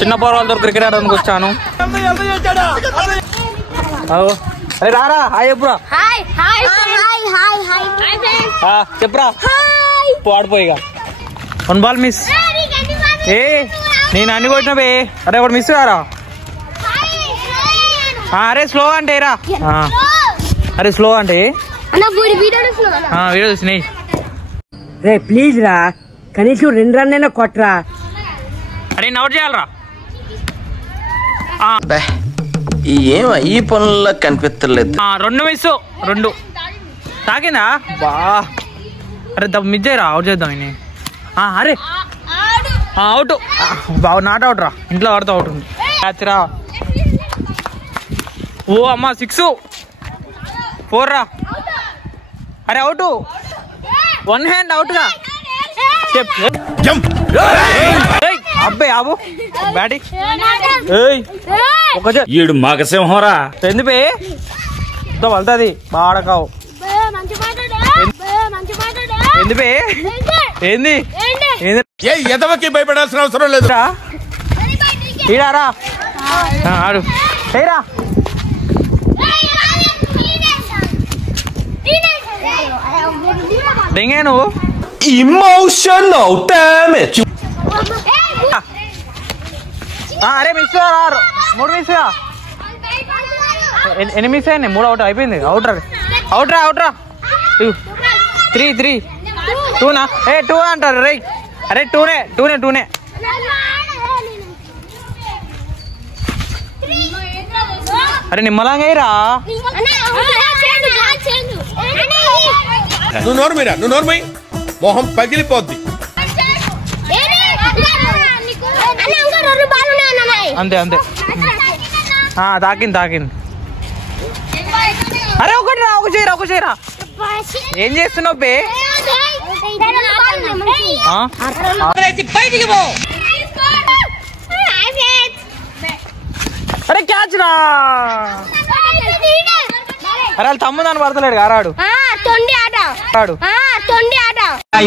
చిన్న పోరవాళ్ళతో క్రికెట్ ఆడడానికి వచ్చాను. అరే రారా హాయ్ చెప్పురా. చెప్పురా ఆడిపోయిగా 1 బాల్ మిస్. ఏ నేను అన్ని కొట్టినవే. అరే ఒకటి మిస్ కారా. అరే స్లో అంటే రా. అరే స్లో అంటే వీడియో చూసినాయి. రే ప్లీజ్ రా కనీసం 2 రన్ అయినా కొట్టరా. అరే నోట్ చేయాలరా. ఈ పనుల్లో కనిపించలేదు. 2 మిస్ 2 తాకిందా బా. అరే మిస్ చేయరా అవుట్ చేద్దాం ఇని. అరే అవుట్ బాబు నాట్ అవుట్ రా. ఇంట్లో ఆడుతూ అవుట్ ఉంది. క్యాచ్ రా. ఓ అమ్మా 6 4 రా. అరే అవుట్ 1 హ్యాండ్ అవుట్ గా అబ్బాయి ఆబు బ్యాటింగ్ ఈడు మగసింహరా. ఎందుకు వెళ్తాది బాడకావు. ఎందుకు ఏంది ఎదవకి భయపడాల్సిన అవసరం లేదు. ఈడారా ఆడు ఏరా. దెంగే నువ్వు Emotional damage. అరే మిస్ 3 మిస్. ఎన్ని మిస్ అయినాయి? 3 అవుట్ అయిపోయింది. అవుట్ రా 3 2 ఏ 2 అంటారు రే. అరే 2నే అరే నిమ్మలంగా రా. నువ్వు నోర్మై మొహం పగిలిపోద్ది. అంతే తాకింది. అరే ఒక చేయరా. ఏం చేస్తున్నావు బే? అరే క్యాచ్ రా. అరే వాళ్ళ తమ్ముడు దాన్ని పడతలేడు కారాడు.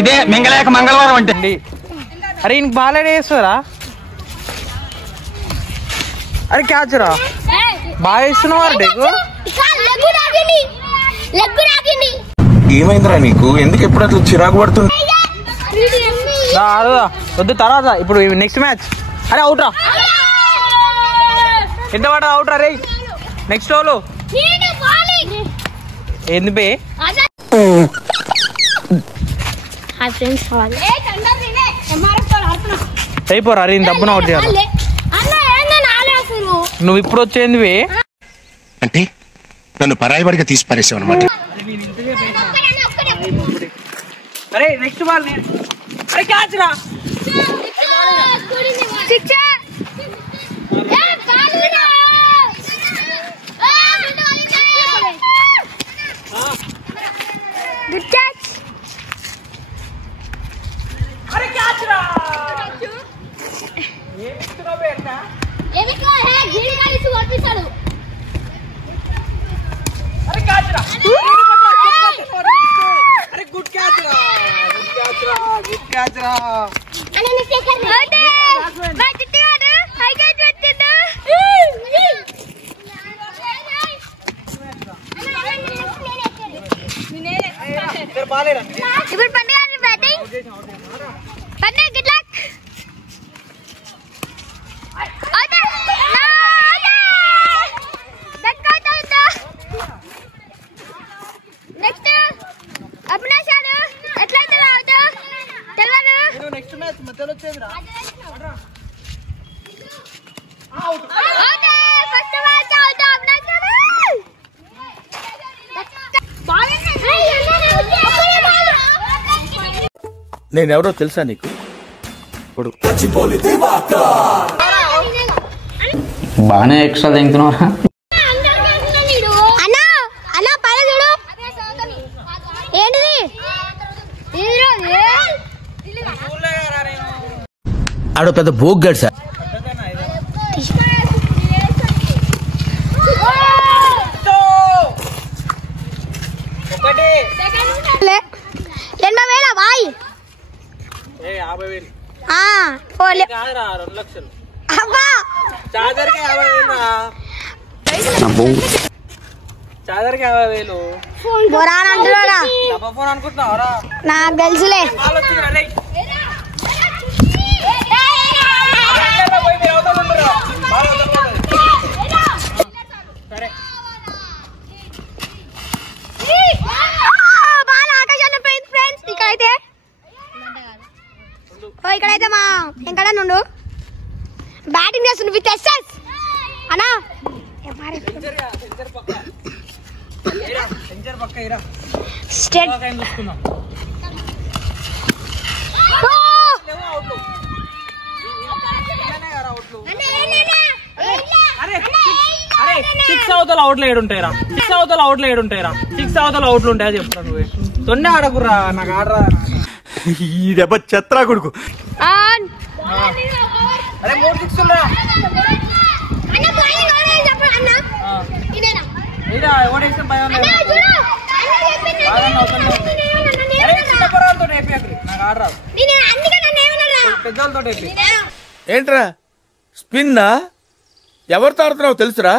ఇదే మింగలేక మంగళవారం అంటే. అరే ఇంక బాగా వేస్తారా. అరే క్యాచ్ రా. బాగా వేస్తున్నావు డెగ్గు. ఏమైందిరా నీకు? ఎందుకు ఎప్పుడు అట్లా చిరాకు పడుతుంది? వద్దు తర్వాత ఇప్పుడు నెక్స్ట్ మ్యాచ్. అరే అవుట్ రా. ఎంత పడ అవుట్ రా రే. నెక్స్ట్ ఓలు ఏంది బే? అయిపోరా. అరే డబ్బున అవుట్ చేయాలి. నువ్వు ఇప్పుడు వచ్చేంది బే? అంటే నన్ను పరాయివాడిగా తీసి పారేసావు అనమాట. అరే నెక్స్ట్ బాల్. అరే క్యాచ్ రా. నేనెవరో తెలుసా నీకు? బాగానే ఎక్స్ట్రా తింటున్నారా? ఆడో పెద్ద బోగ్గాడు సార్. చార్జర్కి 50,000 చార్జర్కి 50,000 ఫోన్ అనుకుంటున్నావరా నాకు తెలుసులే సరే ఇక్కడైతే మా ఎక్కడ నుండు బ్యాటింగ్ చేస్తుండు విత్ ఎస్ఎస్ అన్నా స్టేట్ సిక్స్ అవతల అవుట్లు ఏడుంటాయిరా 6 అవతల అవుట్లు ఏడుంటాయిరా 6 అవతల అవుట్లు ఉంటాయా చెప్తా నువ్వే తొండే ఆడకురా నాకు ఆడరా ఈ దెబ్బ చెత్రా కొడుకు. అరే 3 6 రా ఎవడేసిన భయం చిన్న పొరాలతో నాకు ఆడరాదు పెద్దలతో ఏంట్రా స్పిన్నా ఎవరితో ఆడుతున్నావు తెలుసురా?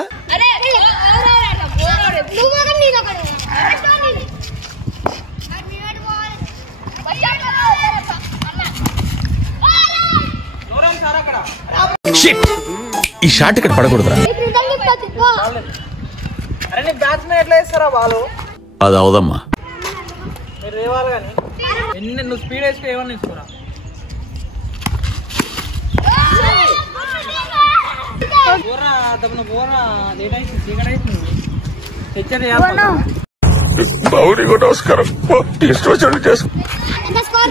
ఈ షాట్ ఇక్కడ పడకూడదురా. అరే నీ బ్యాట్స్మెన్ ఎట్లా వేస్తారా బాలు? అది అవదమ్మా. మీరు రేవాలి కానీ నువ్వు స్పీడ్ వేసుకు ఏమన్నా తీసుకోరా. నమస్కారం.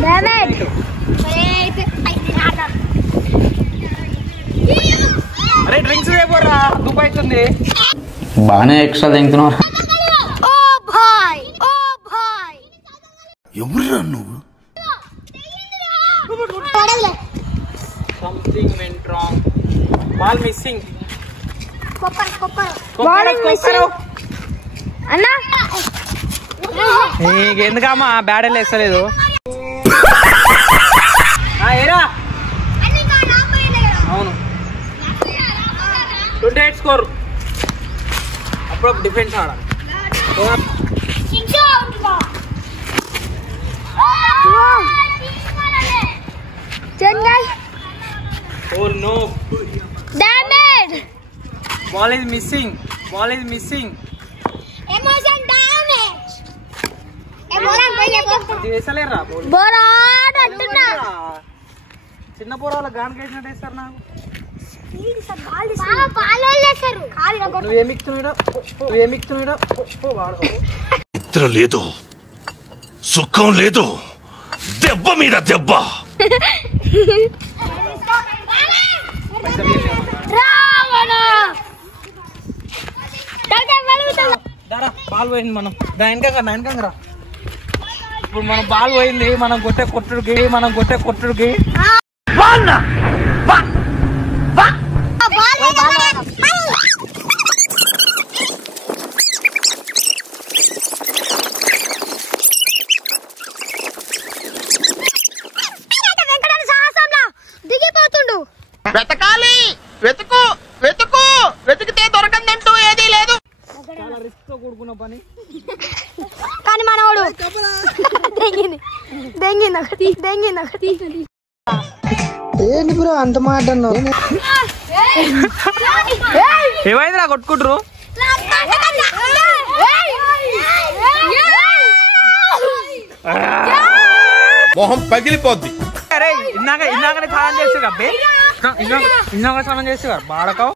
అరే డ్రింక్స్ రేపోరా దుబాయ్ అవుతుంది. బాగానే ఎక్స్ట్రా తింటున్నావు. ఎవరురా నువ్వు? Something went wrong. Ball missing. ఎందుకమ్మా బ్యాట్ వెళ్ళి వేస్తలేదు? అవును 28 స్కోర్. అప్పుడు డిఫెన్స్ ఆడ no. Damage. Ball is missing. Ball is missing. Emotion damage. Emotion వేసలేరా బోరాడ్ అంటున్నా. చిన్న పోరాల గాన్ కేసినట్టు వేస్తారు నాకు. నువ్వేమిక్తున్నాడా నిద్ర లేదు, సుఖం లేదు, దెబ్బ మీద దెబ్బ. బాల్ పోయింది. మనం దానికంగా రా. ఇప్పుడు మనం బాల్ పోయింది. మనం కొట్టే కొట్టుడికి దిగిపోతుండు. వెతకాలి, వెతికితే దొరకందంటూ ఏదీ లేదు. చాలా రిస్క్ తో కూడుకున్న పని. కానీ మనవాడు దెంగింది. ఏంటి బ్రో అంత మాట అన్నావు? ఏమైందిరా కొట్టుకుంటారు? మొహం పగిలిపోద్ది. అరే ఇందాకనే స్నానం చేస్తే అబ్బే ఇందాక స్నానం చేస్తే బాడకావు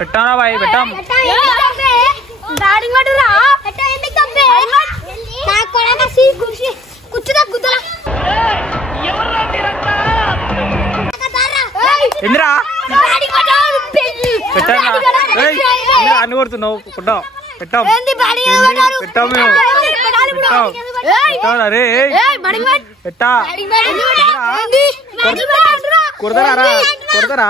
పెట్టారా బాయ్ పెట్టాం. ఎందురా పెట్టా అన్ని కొడుతున్నావు? పెట్టాం అరే పెట్టా కొడతారా